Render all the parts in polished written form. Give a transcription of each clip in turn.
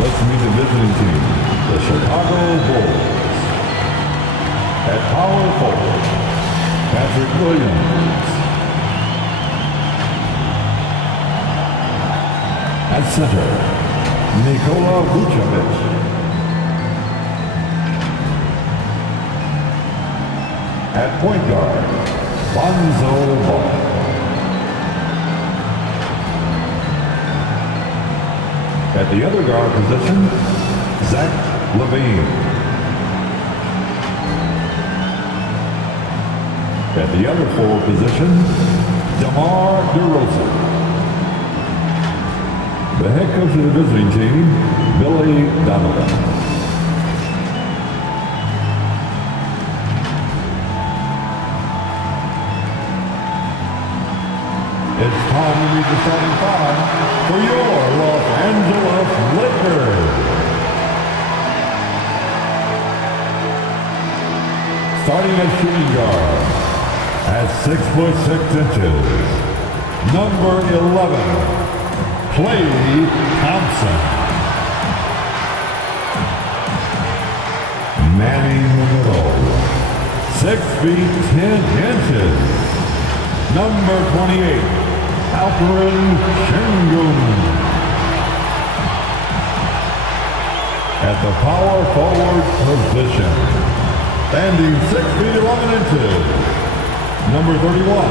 Let's meet the visiting team, the Chicago Bulls. At power forward, Patrick Williams. At center, Nikola Vucevic. At point guard, Lonzo Ball. At the other guard position, Zach LaVine. At the other forward position, DeMar DeRozan. The head coach of the visiting team, Billy Donovan. It's time to meet the starting five for your Los Angeles Lakers. Starting at shooting guard at 6'6", number 11, Klay Thompson. Manning in the middle, 6'10", number 28, Alperen Şengün. At the power forward position, standing 6'11", number 31,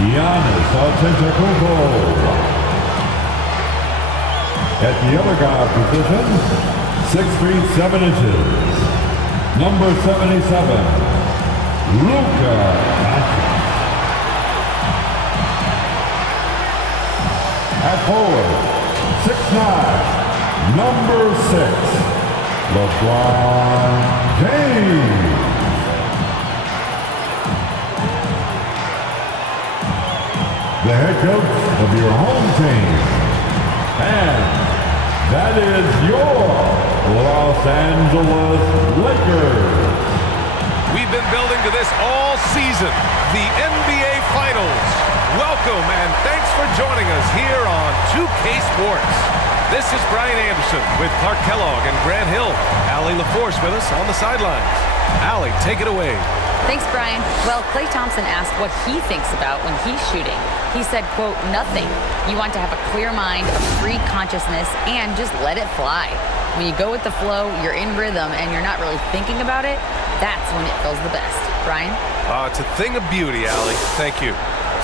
Giannis Antetokounmpo. At the other guard position, 6'7", number 77, Luka Doncic. At forward, 6'9", number 6, LeBron James. The head coach of your home team. And that is your Los Angeles Lakers. We've been building to this all season, the NBA Finals. Welcome and thanks for joining us here on 2K Sports. This is Brian Anderson with Clark Kellogg and Grant Hill. Allie LaForce with us on the sidelines. Allie, take it away. Thanks, Brian. Well, Klay Thompson asked what he thinks about when he's shooting. He said, quote, nothing. You want to have a clear mind, a free consciousness, and just let it fly. When you go with the flow, you're in rhythm, and you're not really thinking about it, that's when it feels the best. Brian? It's a thing of beauty, Allie. Thank you.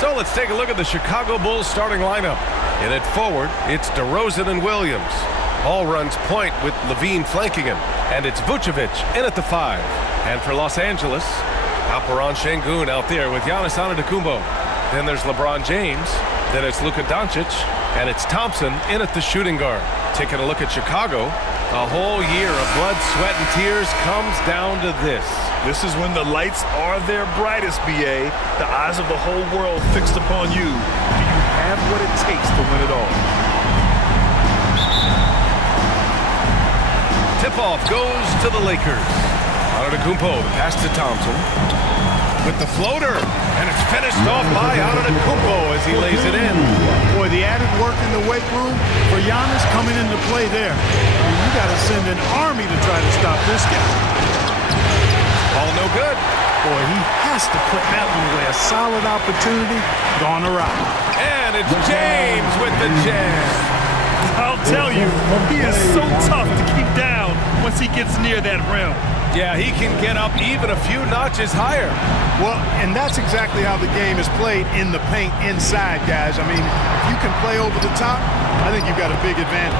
So let's take a look at the Chicago Bulls starting lineup. In at forward, it's DeRozan and Williams. Ball runs point with LaVine flanking him. And it's Vucevic in at the 5. And for Los Angeles, Alperen Şengün out there with Giannis Antetokounmpo. Then there's LeBron James. Then it's Luka Doncic. And it's Thompson in at the shooting guard. Taking a look at Chicago, a whole year of blood, sweat, and tears comes down to this. This is when the lights are their brightest, BA. The eyes of the whole world fixed upon you. Do you have what it takes to win it all? Tip-off goes to the Lakers. Antetokounmpo, the pass to Thompson. With the floater, and it's finished off by Antetokounmpo as he lays it in. Boy, the added work in the weight room for Giannis coming into play there. I mean, you got to send an army to try to stop this guy. All no good. Boy, he has to put that one away. A solid opportunity, gone awry. And it's James with the jam. I'll tell you, he is so tough to keep down once he gets near that rim. Yeah, he can get up even a few notches higher. Well, and that's exactly how the game is played in the paint inside, guys. I mean, if you can play over the top, I think you've got a big advantage.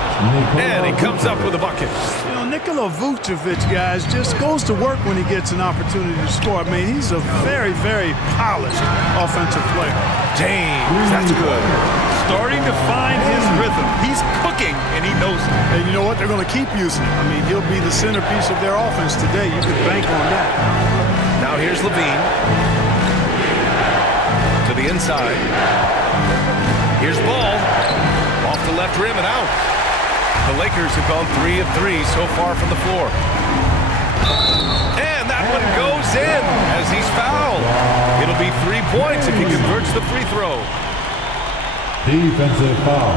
And he comes up with a bucket. You know, Nikola Vucevic, guys, just goes to work when he gets an opportunity to score. I mean, he's a very, very polished offensive player. James, that's good. Starting to find his rhythm. He's cooking, and he knows it. And you know what? They're going to keep using him. I mean, he'll be the centerpiece of their offense today. You can bank on that. Now here's LaVine. To the inside. Here's Ball. Off the left rim and out. The Lakers have gone 3 of 3 so far from the floor. And that one goes in as he's fouled. It'll be 3 points if he converts the free throw. Defensive foul.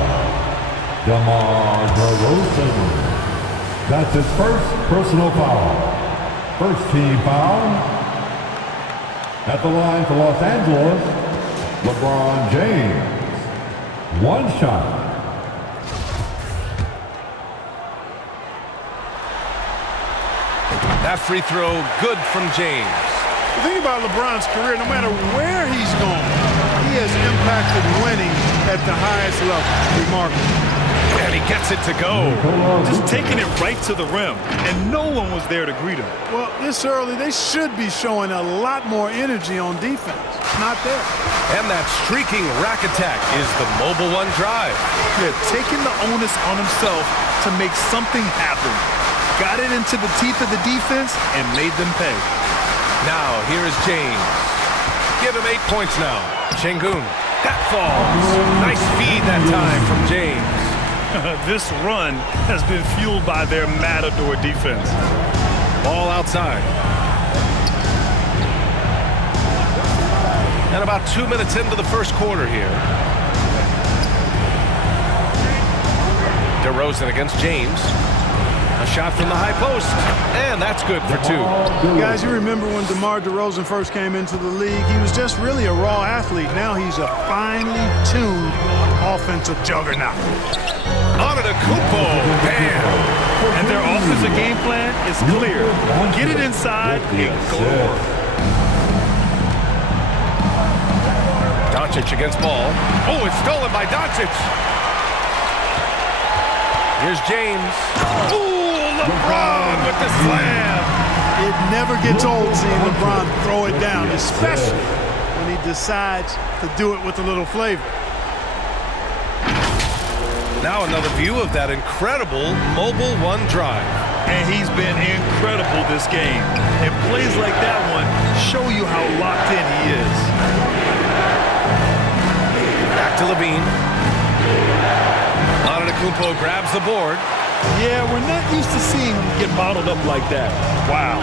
DeMar DeRozan. That's his first personal foul. First team foul. At the line for Los Angeles, LeBron James. One shot. That free throw, good from James. The thing about LeBron's career, no matter where he's gone, he has impacted winning at the highest level. Remarkable. And he gets it to go. Just taking it right to the rim, and no one was there to greet him. Well, this early, they should be showing a lot more energy on defense. Not there. And that streaking rack attack is the Mobile One drive. Yeah, taking the onus on himself to make something happen. Got it into the teeth of the defense and made them pay. Now, here is James. Give him 8 points now. Şengün. That falls. Nice feed that time from James. This run has been fueled by their matador defense. Ball outside. And about 2 minutes into the first quarter here. DeRozan against James. A shot from the high post. And that's good for 2. Guys, you remember when DeMar DeRozan first came into the league? He was just really a raw athlete. Now he's a finely tuned offensive juggernaut. Antetokounmpo. Bam. And their offensive game plan is clear. Get it inside and go to work. Doncic against ball. Oh, it's stolen by Doncic. Here's James. Ooh, LeBron with the slam. It never gets old seeing LeBron throw it down, especially when he decides to do it with a little flavor. Now another view of that incredible Mobile One drive. And he's been incredible this game. And plays like that one show you how locked in he is. Back to Levine. Antetokounmpo grabs the board. Yeah, we're not used to seeing him get bottled up like that. Wow.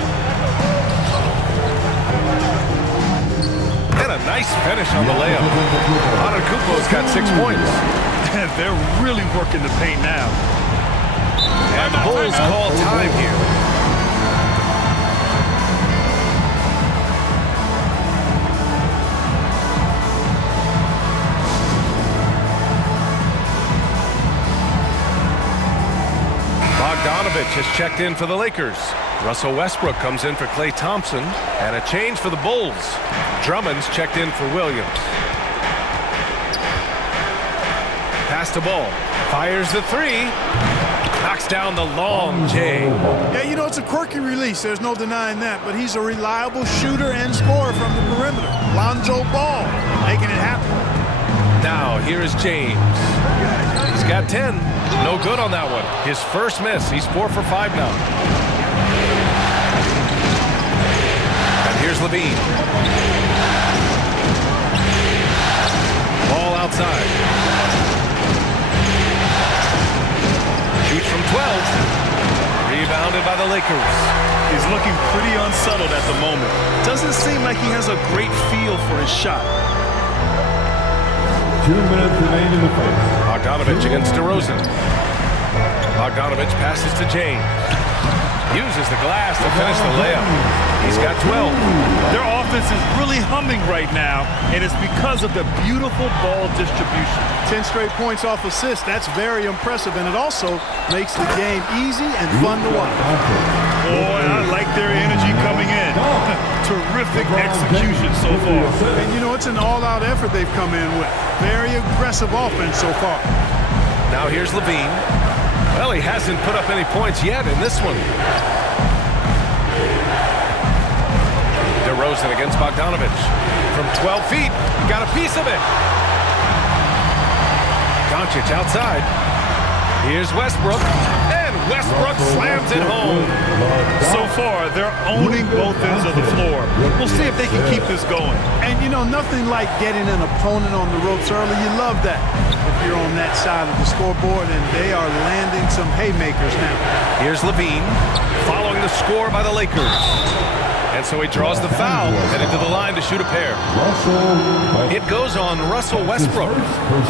And a nice finish on the layup. Antetokounmpo's got 6 points. And they're really working the paint now. And the Bulls call time here. Bogdanovich has checked in for the Lakers. Russell Westbrook comes in for Klay Thompson. And a change for the Bulls. Drummond's checked in for Williams. Pass the ball. Fires the 3. Knocks down the long J. Yeah, you know, it's a quirky release. There's no denying that. But he's a reliable shooter and scorer from the perimeter. Lonzo Ball making it happen. Now, here is James. He's got 10. No good on that one. His first miss. He's 4 for 5 now. And here's Levine. Ball outside. Shoots from 12. Rebounded by the Lakers. He's looking pretty unsettled at the moment. Doesn't seem like he has a great feel for his shot. 2 minutes remain in the first. Bogdanovich against DeRozan. Bogdanovich passes to James. Uses the glass to finish the layup. He's got 12. Their offense is really humming right now, and it's because of the beautiful ball distribution. 10 straight points off assists. That's very impressive, and it also makes the game easy and fun to watch. Boy, I like their energy coming in. Terrific execution so far. And, you know, it's an all-out effort they've come in with. Very aggressive offense so far. Now here's Levine. Well, he hasn't put up any points yet in this one. DeRozan against Bogdanovich. From 12 feet, got a piece of it. Doncic outside. Here's Westbrook. And Westbrook slams it home. So far, they're owning both ends of the floor. We'll see if they can keep this going. And, you know, nothing like getting an opponent on the ropes early. You love that if you're on that side of the scoreboard, and they are landing some haymakers now. Here's Levine, following the score by the Lakers. And so he draws the foul, headed to the line to shoot a pair. It goes on Russell Westbrook.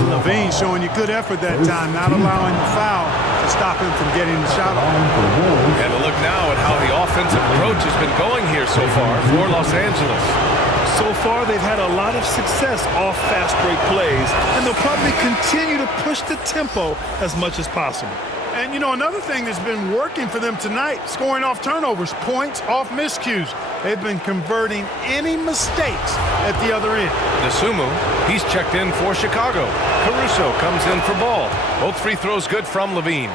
LaVine showing you good effort that time, not allowing the foul to stop him from getting the shot off. And a look now at how the offensive approach has been going here so far for Los Angeles. So far, they've had a lot of success off fast break plays, and they'll probably continue to push the tempo as much as possible. And, you know, another thing that's been working for them tonight, scoring off turnovers, points off miscues. They've been converting any mistakes at the other end. Dosunmu, he's checked in for Chicago. Caruso comes in for Ball. Both free throws good from LaVine.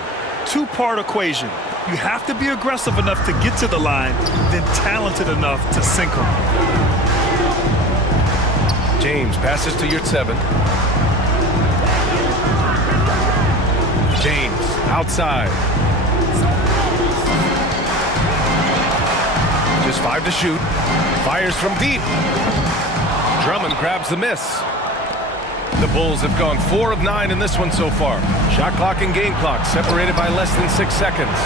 Two-part equation. You have to be aggressive enough to get to the line, then talented enough to sink them. James passes to Yurtseven. James outside. Just 5 to shoot. Fires from deep. Drummond grabs the miss. The Bulls have gone 4 of 9 in this one so far. Shot clock and game clock separated by less than 6 seconds.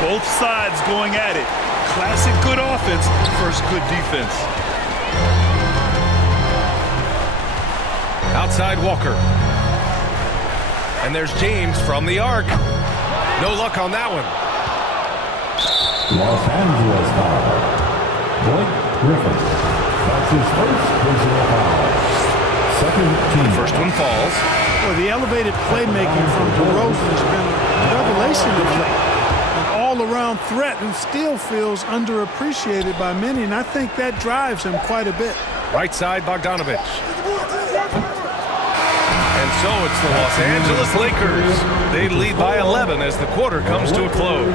Both sides going at it. Classic good offense versus good defense. Outside Walker. And there's James from the arc. No luck on that one. Los Angeles foul. Blake Griffin. That's his first personal foul. Second team. First one falls. Well, the elevated playmaking from DeRozan has been a revelation of late. An all-around threat who still feels underappreciated by many, and I think that drives him quite a bit. Right side Bogdanovich. And so it's the Los Angeles Lakers. They lead by 11 as the quarter comes to a close.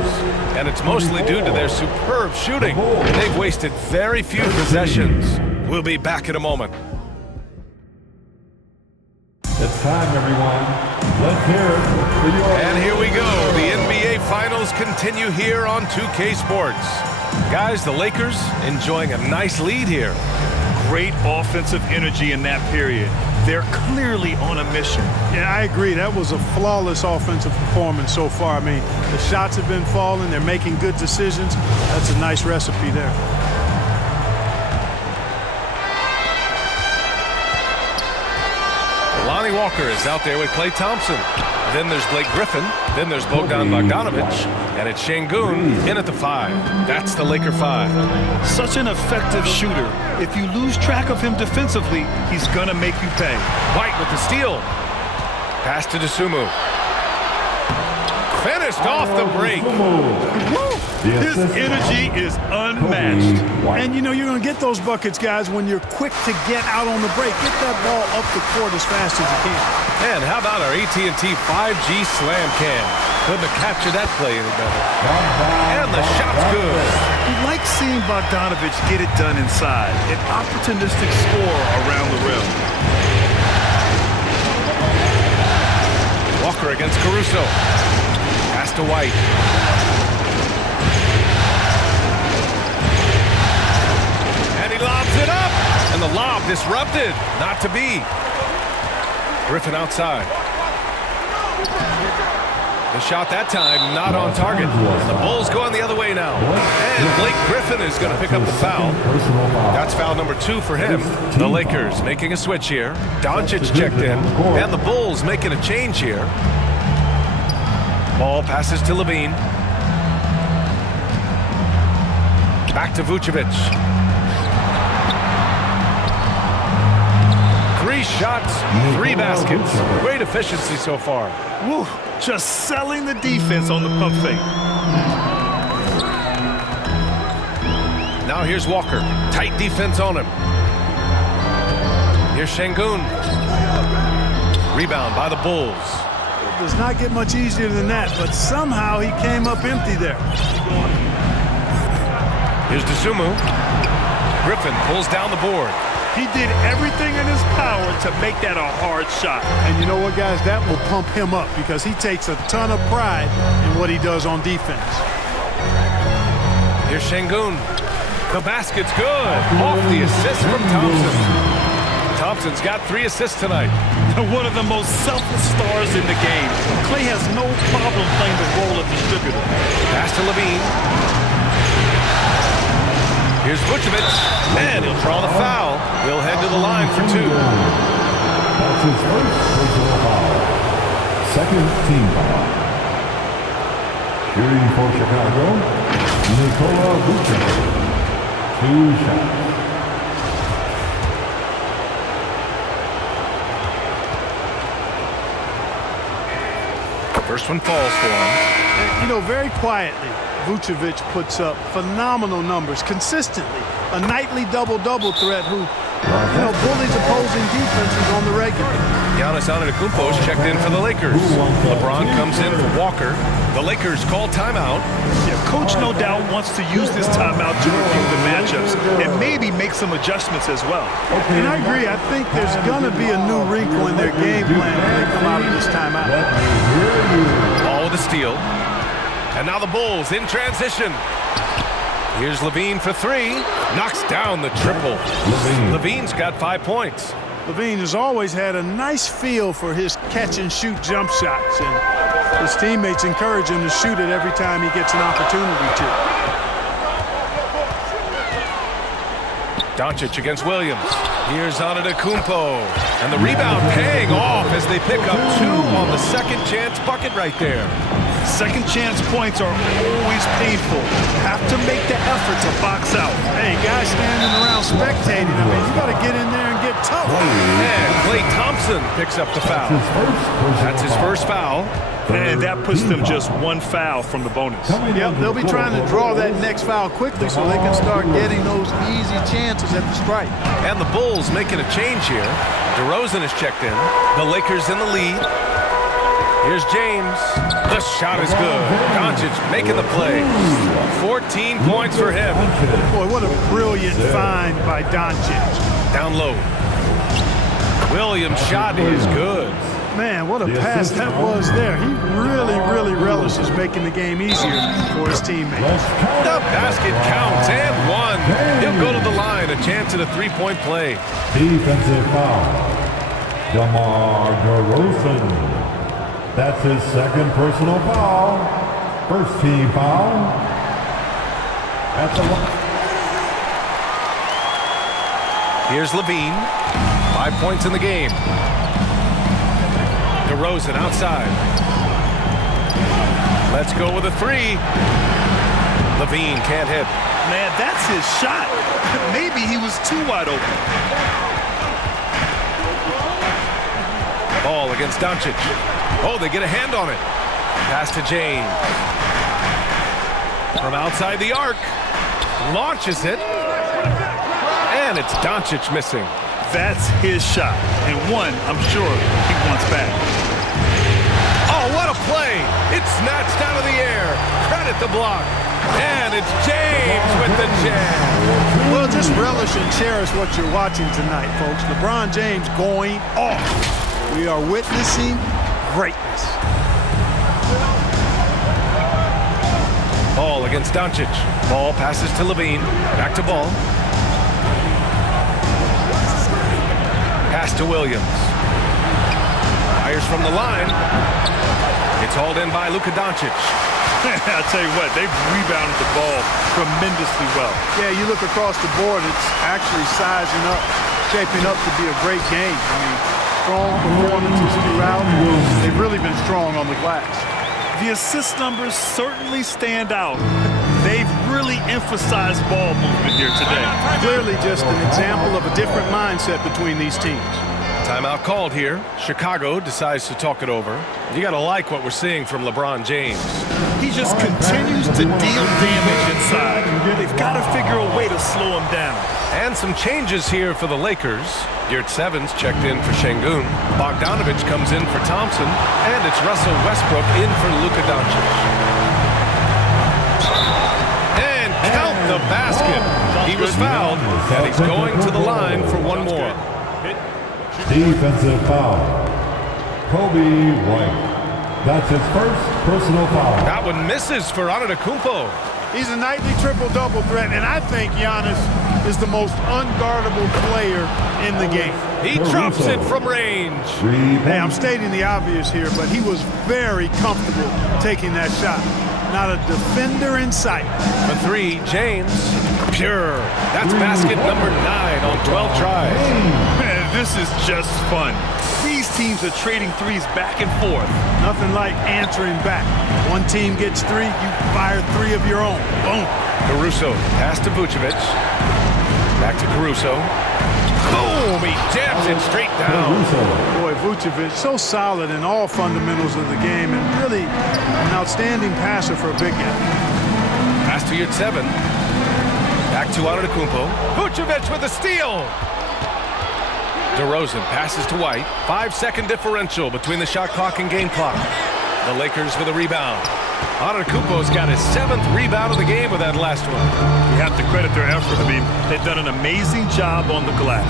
And it's mostly due to their superb shooting. They've wasted very few possessions. We'll be back in a moment. It's time, everyone. Let's hear it for your... And here we go. The NBA Finals continue here on 2K Sports. Guys, the Lakers enjoying a nice lead here. Great offensive energy in that period. They're clearly on a mission. Yeah, I agree. That was a flawless offensive performance so far. I mean, the shots have been falling. They're making good decisions. That's a nice recipe there. Lonnie Walker is out there with Klay Thompson. Then there's Blake Griffin. Then there's Bogdan Bogdanovich. And it's Şengün in at the 5. That's the Laker 5. Such an effective shooter. If you lose track of him defensively, he's going to make you pay. White with the steal. Pass to Dosunmu. Finished off the break. His energy is unmatched. And, you know, you're going to get those buckets, guys, when you're quick to get out on the break. Get that ball up the court as fast as you can. And how about our AT&T 5G Slam Cam? Couldn't have captured that play any better. And the shot's good. We like seeing Bogdanovich get it done inside. An opportunistic score around the rim. Walker against Caruso. Pass to White. And he lobs it up. And the lob disrupted. Not to be. Griffin outside. The shot that time not on target. And the Bulls going the other way now. And Blake Griffin is going to pick up the foul. That's foul number 2 for him. The Lakers making a switch here. Doncic checked in. And the Bulls making a change here. Ball passes to LaVine. Back to Vucevic. 3 shots, 3 baskets. Great efficiency so far. Woo, just selling the defense on the pump fake. Now here's Walker. Tight defense on him. Here's Şengün. Rebound by the Bulls. It does not get much easier than that, but somehow he came up empty there. Here's Dosunmu. Griffin pulls down the board. He did everything in his power to make that a hard shot. And you know what, guys? That will pump him up because he takes a ton of pride in what he does on defense. Here's Şengün. The basket's good. Off the assist from Thompson. Thompson's got 3 assists tonight. One of the most selfless stars in the game. Klay has no problem playing the role of distributor. Pass to LaVine. Here's Vucevic, and he'll draw the foul. He'll head to the line for 2. That's his first personal foul. Second team foul. Shooting for Chicago, Nikola Vucevic. 2 shots. First one falls for him. You know, very quietly, Vucevic puts up phenomenal numbers consistently. A nightly double-double threat who, bullies opposing defenses on the regular. Giannis Antetokounmpo's checked in for the Lakers. LeBron comes in for Walker. The Lakers call timeout. Yeah, Coach no doubt wants to use this timeout to review the matchups and maybe make some adjustments as well. And I agree. I think there's going to be a new wrinkle in their game plan when they come out of this timeout. Ball with a steal. And now the Bulls in transition. Here's Levine for 3. Knocks down the triple. Levine's got 5 points. Levine has always had a nice feel for his catch-and-shoot jump shots, and his teammates encourage him to shoot it every time he gets an opportunity to. Doncic against Williams. Here's Antetokounmpo. And the rebound paying off as they pick up 2 on the second chance bucket right there. Second chance points are always painful. You have to make the effort to box out. Hey, guys standing around spectating, I mean, you got to get in there and get tough. And Klay Thompson picks up the foul. That's his first foul. And that puts them just 1 foul from the bonus. Yep, they'll be trying to draw that next foul quickly so they can start getting those easy chances at the strike. And the Bulls making a change here. DeRozan is checked in. The Lakers in the lead. Here's James. The shot is good. Doncic making the play. 14 points for him. Boy, what a brilliant find by Doncic. Down low. Williams' shot is good. Man, what a pass that was there. He really, really relishes making the game easier for his teammates. The basket counts and 1. He'll go to the line. A chance at a 3-point play. Defensive foul. DeMar DeRozan. That's his second personal foul. First team foul. At the line. Here's Levine. 5 points in the game. DeRozan outside. Let's go with a 3. Levine can't hit. Man, that's his shot. Maybe he was too wide open. Ball against Doncic. Oh, they get a hand on it. Pass to James. From outside the arc. Launches it. And it's Doncic missing. That's his shot. And one, I'm sure he wants back. Oh, what a play. It's snatched out of the air. Credit the block. And it's James with the jam. Well, just relish and cherish what you're watching tonight, folks. LeBron James going off. We are witnessing greatness. Ball against Doncic. Ball passes to Levine. Back to Ball. Pass to Williams. Fires from the line. It's hauled in by Luka Doncic. I'll tell you what, they've rebounded the ball tremendously well. Yeah, you look across the board, it's actually sizing up, shaping up to be a great game. I mean, strong performances throughout. They've really been strong on the glass. The assist numbers certainly stand out. They've really emphasized ball movement here today. Clearly just an example of a different mindset between these teams. Timeout called here. Chicago decides to talk it over. You got to like what we're seeing from LeBron James. He just continues to deal damage inside. They've got to figure a way to slow him down. And some changes here for the Lakers. Yurt Evans checked in for Şengün. Bogdanovic comes in for Thompson. And it's Russell Westbrook in for Luka Doncic. And count the basket. He was fouled, and he's going to the line for one more. Defensive foul. Kobe White. That's his first personal foul. That one misses for Antetokounmpo. He's a nightly triple-double threat, and I think Giannis is the most unguardable player in the game. He drops it from range. Hey, I'm stating the obvious here, but he was very comfortable taking that shot. Not a defender in sight. For three, James. Pure. That's basket number 9 on 12 tries. Man, this is just fun. These teams are trading threes back and forth. Nothing like answering back. One team gets 3, you fire 3 of your own. Boom. Caruso. Pass to Vucevic. Back to Caruso. Boom! He jams it straight down. Boy, Vucevic, so solid in all fundamentals of the game and really an outstanding passer for a big guy. Pass to Yurtseven. Back to Antetokounmpo. Vucevic with a steal. DeRozan passes to White. 5-second differential between the shot clock and game clock. The Lakers with a rebound. Antetokounmpo's got his 7th rebound of the game with that last one. You have to credit their effort. I mean, they've done an amazing job on the glass.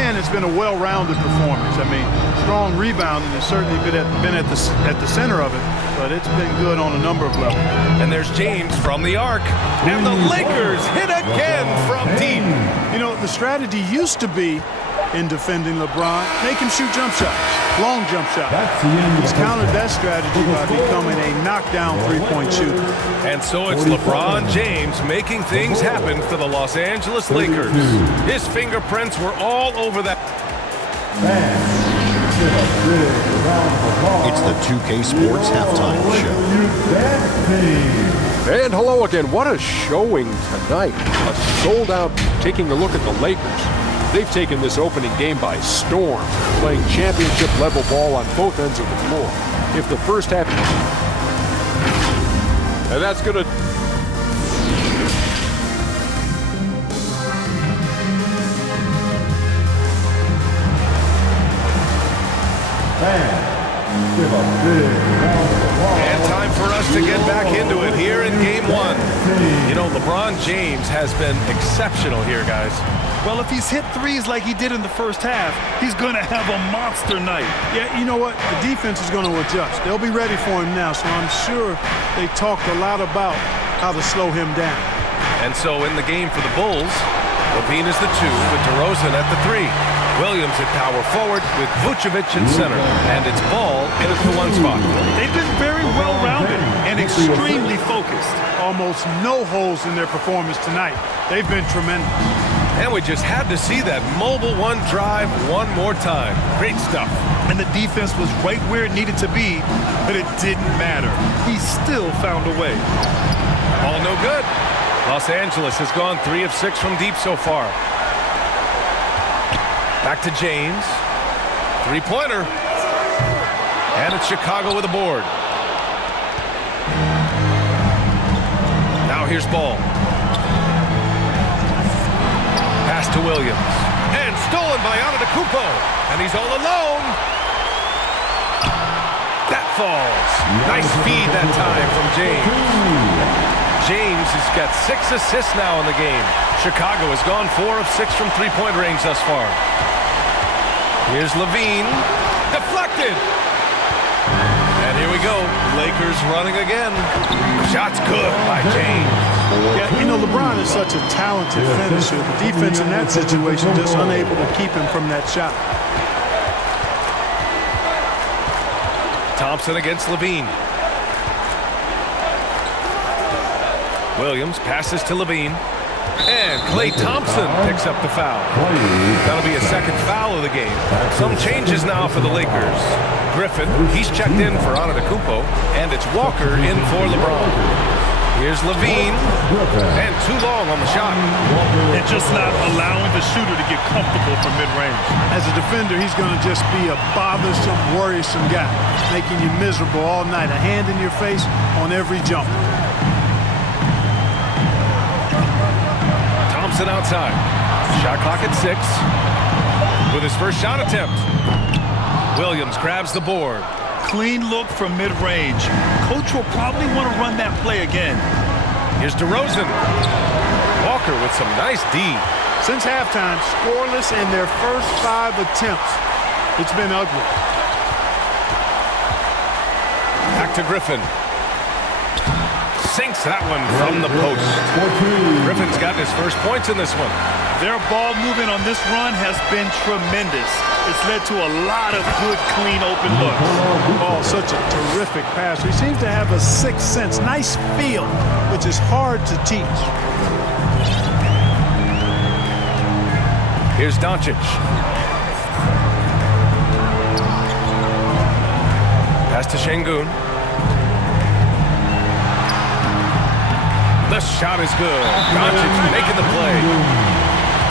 And it's been a well-rounded performance. I mean, strong rebounding has certainly been at the center of it, but it's been good on a number of levels. And there's James from the arc. And the Lakers hit again from deep. You know, the strategy used to be in defending LeBron, make him shoot jump shots, long jump shots. He's countered that strategy by becoming a knockdown three-point shooter. And so it's LeBron James making things happen for the Los Angeles Lakers. His fingerprints were all over that. It's the 2K Sports Halftime Show. And hello again. What a showing tonight. A sold-out. Taking a look at the Lakers. They've taken this opening game by storm, playing championship-level ball on both ends of the floor. If the first half... And that's going to... And time for us to get back into it here in Game 1. You know, LeBron James has been exceptional here, guys. Well, if he's hit threes like he did in the first half, he's going to have a monster night. Yeah, you know what? The defense is going to adjust. They'll be ready for him now, so I'm sure they talked a lot about how to slow him down. And so in the game for the Bulls, LaVine is the 2 with DeRozan at the 3. Williams at power forward with Vucevic in center. And it's Ball in at the 1 spot. They've been very well-rounded and extremely focused. Almost no holes in their performance tonight. They've been tremendous. And we just had to see that mobile 1 drive one more time. Great stuff. And the defense was right where it needed to be, but it didn't matter. He still found a way. All no good. Los Angeles has gone 3 of 6 from deep so far. Back to James. 3-pointer. And it's Chicago with a board. Now here's Ball. Pass to Williams. And stolen by Antetokounmpo. And he's all alone. That falls. Nice feed that time from James. James has got 6 assists now in the game. Chicago has gone 4 of 6 from three-point range thus far. Here's LaVine. Deflected. And here we go. Lakers running again. Shot's good by James. Yeah, you know, LeBron is such a talented finisher. The defense in that situation just unable to keep him from that shot. Thompson against LaVine. Williams passes to LaVine. And Klay Thompson picks up the foul. That'll be a second foul of the game. Some changes now for the Lakers. Griffin, he's checked in for Antetokounmpo, and it's Walker in for LeBron. Here's LaVine, and too long on the shot. And just not allowing the shooter to get comfortable from mid-range. As a defender, he's going to just be a bothersome, worrisome guy, making you miserable all night. A hand in your face on every jump. Thompson outside. Shot clock at 6. With his first shot attempt. Williams grabs the board. Clean look from mid-range. Coach will probably want to run that play again. Here's DeRozan. Walker with some nice D. Since halftime, scoreless in their first 5 attempts. It's been ugly. Back to Griffin. sinks that one from the post. Griffin's gotten his first points in this one. Their ball movement on this run has been tremendous. It's led to a lot of good, clean, open looks. Oh, such a terrific pass. He seems to have a sixth sense. Nice feel, which is hard to teach. Here's Doncic. Pass to Şengün. The shot is good. Doncic making the play.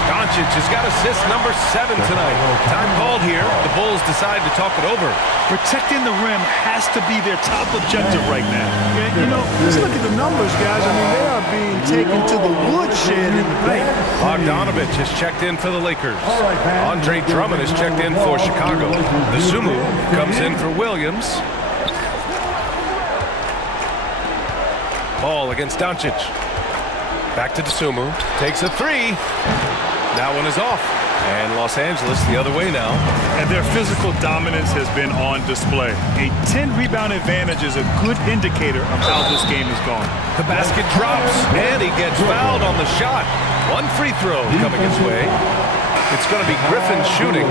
Doncic has got assist number 7 tonight. Time called here. The Bulls decide to talk it over. Protecting the rim has to be their top objective right now. Yeah, you know, let's look at the numbers, guys. I mean, they are being taken to the woodshed in the paint. Bogdanovich has checked in for the Lakers. Andre Drummond has checked in for Chicago. The Sumu comes in for Williams. Ball against Doncic. Back to Dosunmu. Takes a 3. That one is off. And Los Angeles the other way now. And their physical dominance has been on display. A 10-rebound advantage is a good indicator of how this game is going. The basket drops, and he gets fouled on the shot. One free throw coming his way. It's going to be Griffin shooting.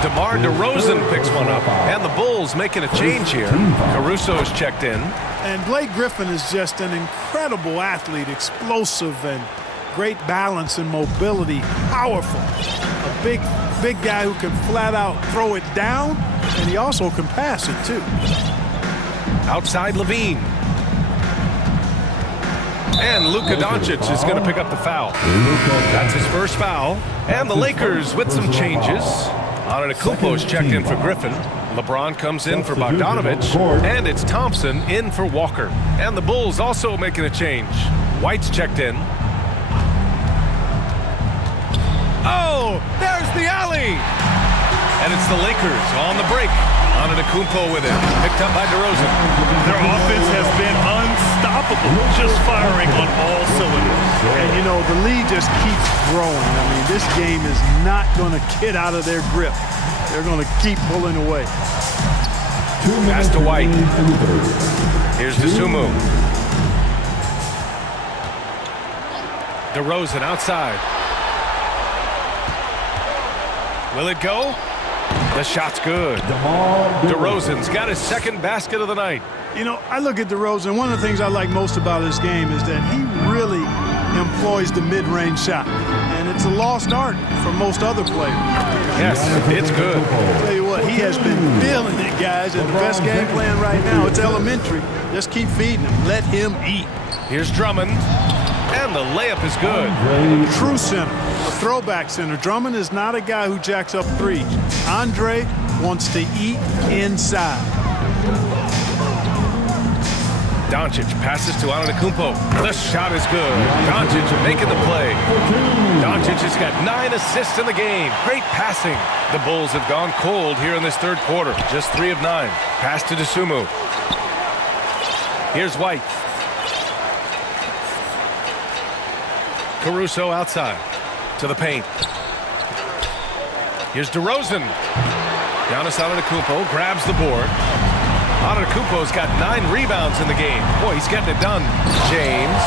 DeMar DeRozan picks one up. And the Bulls making a change here. Caruso's checked in. And Blake Griffin is just an incredible athlete, explosive and great balance and mobility, powerful. A big guy who can flat out throw it down, and he also can pass it too. Outside Levine. And Luka Doncic is going to pick up the foul. That's his first foul. And the Lakers with some changes. Antetokounmpo is checked in for Griffin. LeBron comes in for Bogdanovich. And it's Thompson in for Walker. And the Bulls also making a change. White's checked in. Oh, there's the alley! And it's the Lakers on the break. Antetokounmpo with it. Picked up by DeRozan. Their offense has been unstoppable, just firing on all cylinders. And, you know, the lead just keeps growing. I mean, this game is not going to get out of their grip. They're going to keep pulling away. Pass to White. Here's Dosunmu. DeRozan outside. Will it go? The shot's good. DeRozan's got his second basket of the night. You know, I look at DeRozan. One of the things I like most about his game is that he really employs the mid-range shot. And it's a lost art for most other players. Yes, it's good. I'll tell you what, he has been feeling it, guys. And the best game plan right now, it's elementary. Just keep feeding him. Let him eat. Here's Drummond. And the layup is good. True center, a throwback center. Drummond is not a guy who jacks up threes. Andre wants to eat inside. Doncic passes to Antetokounmpo. The shot is good. Doncic making the play. Doncic has got 9 assists in the game. Great passing. The Bulls have gone cold here in this third quarter. Just 3 of 9. Pass to Dosunmu. Here's White. Caruso outside to the paint. Here's DeRozan. Giannis Antetokounmpo grabs the board. Antetokounmpo's got 9 rebounds in the game. Boy, he's getting it done. James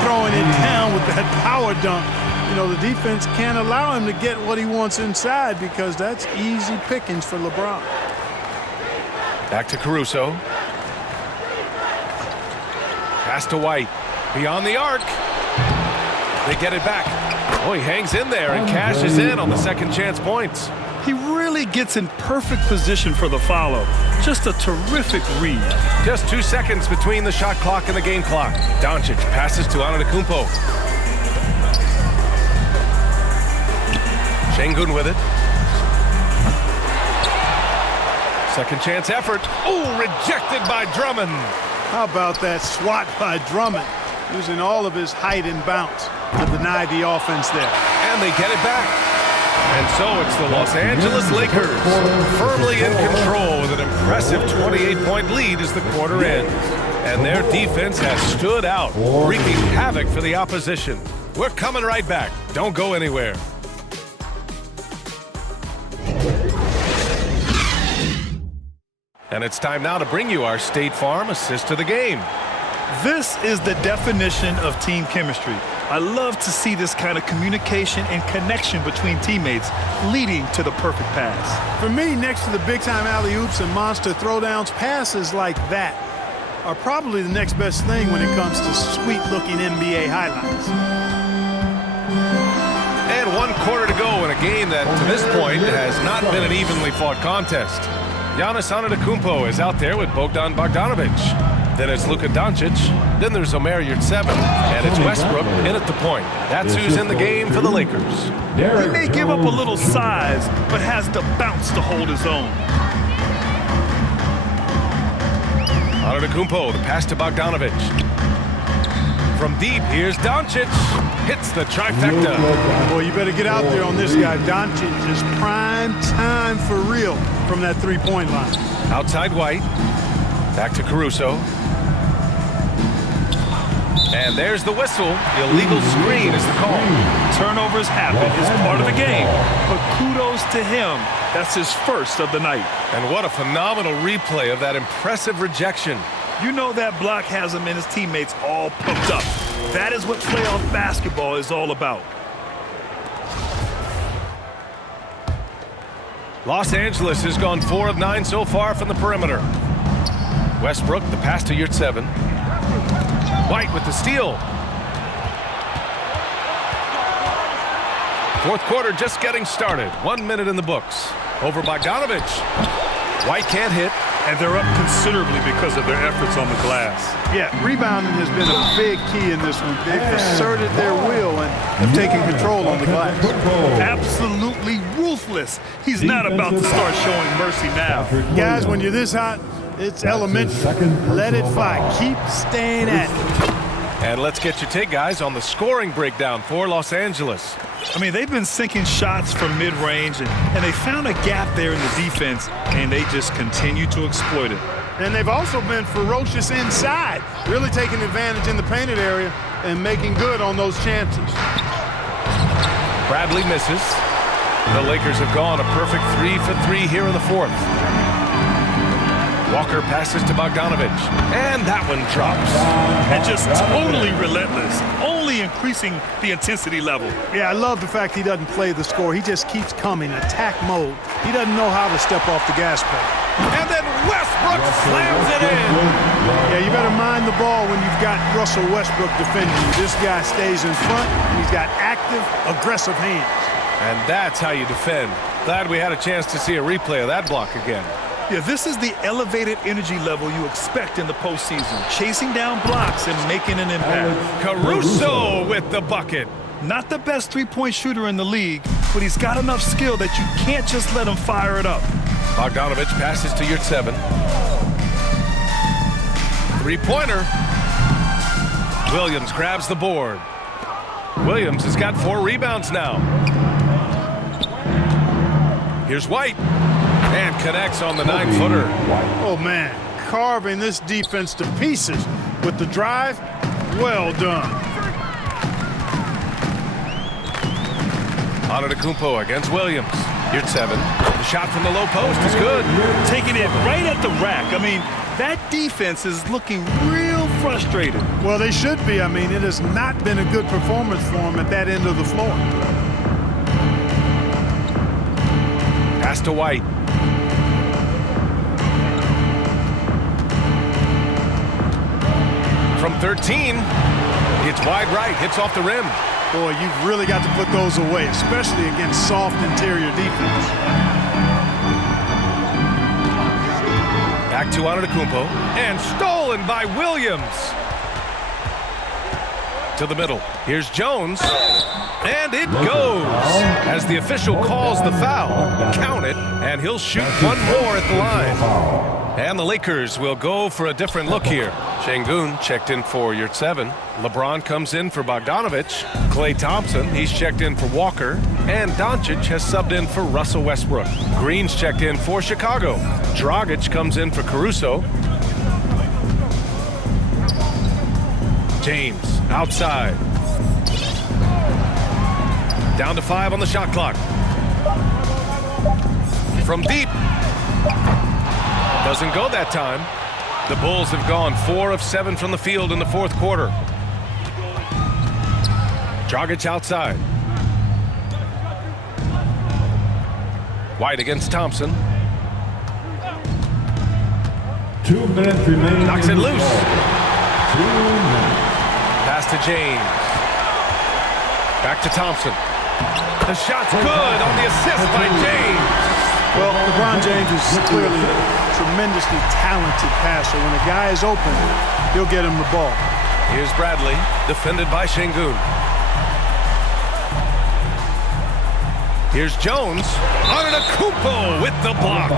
throwing it down with that power dunk. You know, the defense can't allow him to get what he wants inside because that's easy pickings for LeBron. Back to Caruso. Pass to White. Beyond the arc. They get it back. Oh, he hangs in there and cashes in on the second chance points. He really gets in perfect position for the follow. Just a terrific read. Just 2 seconds between the shot clock and the game clock. Doncic passes to Antetokounmpo. Şengün with it. Second chance effort. Oh, rejected by Drummond. How about that swat by Drummond? Using all of his height and bounce to deny the offense there. And they get it back. And so it's the Los Angeles Lakers firmly in control with an impressive 28-point lead as the quarter ends. And their defense has stood out, wreaking havoc for the opposition. We're coming right back. Don't go anywhere. And it's time now to bring you our State Farm assist of the game. This is the definition of team chemistry. I love to see this kind of communication and connection between teammates leading to the perfect pass. For me, next to the big-time alley-oops and monster throwdowns, passes like that are probably the next best thing when it comes to sweet-looking NBA highlights. And 1 quarter to go in a game that, to this point, has not been an evenly fought contest. Giannis Antetokounmpo is out there with Bogdan Bogdanović. Then it's Luka Doncic. Then there's Omer Yurtseven. And it's Westbrook in at the point. That's who's in the game for the Lakers. He may give up a little size, but has the bounce to hold his own. Antetokounmpo, the pass to Bogdanović. From deep, here's Doncic. Hits the trifecta. Boy, you better get out there on this guy. Doncic is prime time for real from that three-point line. Outside White. Back to Caruso. And there's the whistle. Illegal screen is the call. Turnovers happen. It's part of the game. But kudos to him. That's his first of the night. And what a phenomenal replay of that impressive rejection. You know that block has him and his teammates all pumped up. That is what playoff basketball is all about. Los Angeles has gone 4 of 9 so far from the perimeter. Westbrook, the pass to Yurtseven. White with the steal. Fourth quarter just getting started. 1 minute in the books. Over Bogdanović. White can't hit. And they're up considerably because of their efforts on the glass. Yeah, rebounding has been a big key in this one. They've asserted their will and have taken control on the glass. Absolutely ruthless. He's not about to start showing mercy now. Guys, when you're this hot, it's elementary. Let it fly. Keep staying at it. And let's get your take, guys, on the scoring breakdown for Los Angeles. I mean, they've been sinking shots from mid-range, and they found a gap there in the defense, and they just continue to exploit it. And they've also been ferocious inside, really taking advantage in the painted area and making good on those chances. Bradley misses. The Lakers have gone a perfect 3 for 3 here in the fourth. Walker passes to Bogdanović, and that one drops. And just totally relentless, only increasing the intensity level. Yeah, I love the fact he doesn't play the score. He just keeps coming, attack mode. He doesn't know how to step off the gas pedal. And then Westbrook slams it in. Yeah, you better mind the ball when you've got Russell Westbrook defending you. This guy stays in front, and he's got active, aggressive hands. And that's how you defend. Glad we had a chance to see a replay of that block again. Yeah, this is the elevated energy level you expect in the postseason. Chasing down blocks and making an impact. Caruso with the bucket. Not the best three-point shooter in the league, but he's got enough skill that you can't just let him fire it up. Bogdanović passes to Yurtseven. Three-pointer. Williams grabs the board. Williams has got 4 rebounds now. Here's White. And connects on the 9-footer. Oh, man. Carving this defense to pieces with the drive. Well done. Antetokounmpo against Williams. Yurtseven. The shot from the low post is good. Taking it right at the rack. I mean, that defense is looking real frustrated. Well, they should be. I mean, it has not been a good performance for them at that end of the floor. Pass to White. From 13, it's wide right, hits off the rim. Boy, you've really got to put those away, especially against soft interior defense. Back to Antetokounmpo, and stolen by Williams. To the middle, here's Jones, and it goes. As the official calls the foul, count it, and he'll shoot one more at the line. And the Lakers will go for a different look here. Şengün checked in for Yurtseven. LeBron comes in for Bogdanović. Klay Thompson, he's checked in for Walker. And Doncic has subbed in for Russell Westbrook. Green's checked in for Chicago. Dragic comes in for Caruso. James outside. Down to 5 on the shot clock. From deep. Doesn't go that time. The Bulls have gone 4 of 7 from the field in the fourth quarter. Dragic outside. White against Thompson. 2 minutes remaining. Knocks it loose. 2 minutes. Pass to James. Back to Thompson. The shot's good on the assist by James. Well, LeBron James is clearly a tremendously talented passer. When a guy is open, he'll get him the ball. Here's Bradley, defended by Şengün. Here's Jones. Antetokounmpo with the block.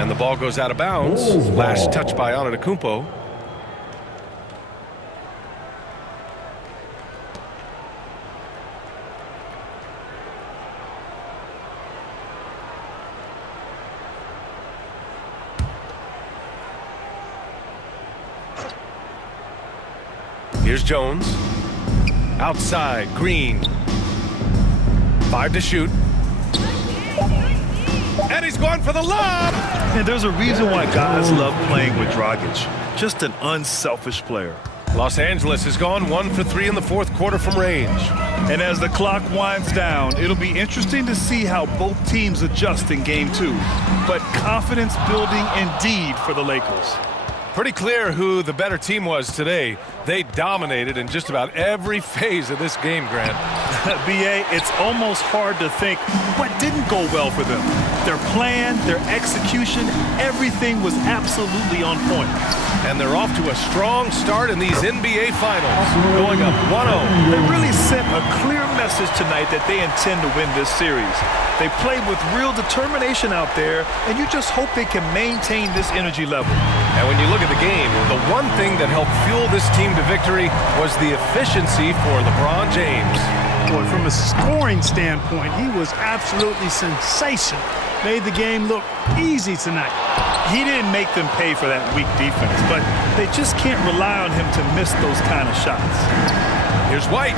And the ball goes out of bounds. Last touch by Antetokounmpo. Here's Jones. Outside, Green. 5 to shoot. And he's going for the lob. And there's a reason why guys love playing with Dragic. Just an unselfish player. Los Angeles has gone 1 for 3 in the fourth quarter from range. And as the clock winds down, it'll be interesting to see how both teams adjust in game 2. But confidence building indeed for the Lakers. Pretty clear who the better team was today. They dominated in just about every phase of this game, Grant. B.A., it's almost hard to think what didn't go well for them. Their plan, their execution, everything was absolutely on point. And they're off to a strong start in these NBA Finals, going up 1-0. They really sent a clear message tonight that they intend to win this series. They played with real determination out there, and you just hope they can maintain this energy level. And when you look at the game, the one thing that helped fuel this team to victory was the efficiency for LeBron James. Boy, from a scoring standpoint, he was absolutely sensational. Made the game look easy tonight. He didn't make them pay for that weak defense, but they just can't rely on him to miss those kind of shots. Here's White.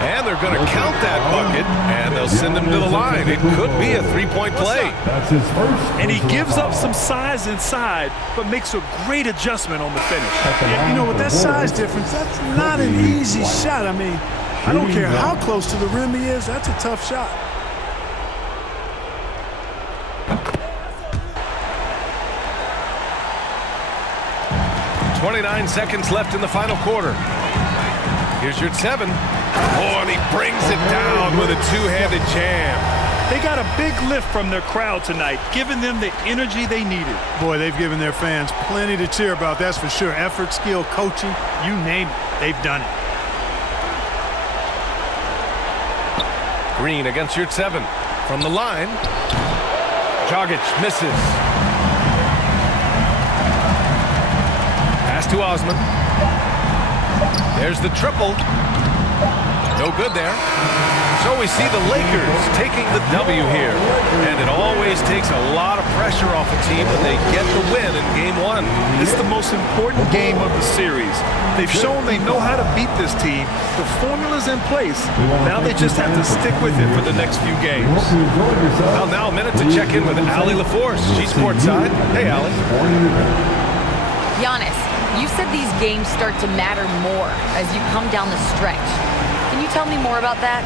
And they're going to count that bucket, and they'll send him to the line. It could be a three-point play. That's his first. And he gives up some size inside, but makes a great adjustment on the finish. You know, with that size difference, that's not an easy shot. I mean, I don't care how close to the rim he is, that's a tough shot. .29 seconds left in the final quarter. Here's your 7. Oh, and he brings it down with a two-handed jam. They got a big lift from their crowd tonight, giving them the energy they needed. Boy, they've given their fans plenty to cheer about, that's for sure. Effort, skill, coaching, you name it, they've done it. Green against your 7. From the line. Dragic misses. Pass to Osman. There's the triple. No good there. So we see the Lakers taking the W here. And it always takes a lot of pressure off a team when they get the win in Game 1. It's the most important game of the series. They've shown they know how to beat this team. The formula's in place. Now they just have to stick with it for the next few games. Well, now a minute to check in with Allie LaForce. She's courtside. Hey, Allie. Giannis, you said these games start to matter more as you come down the stretch. Can you tell me more about that?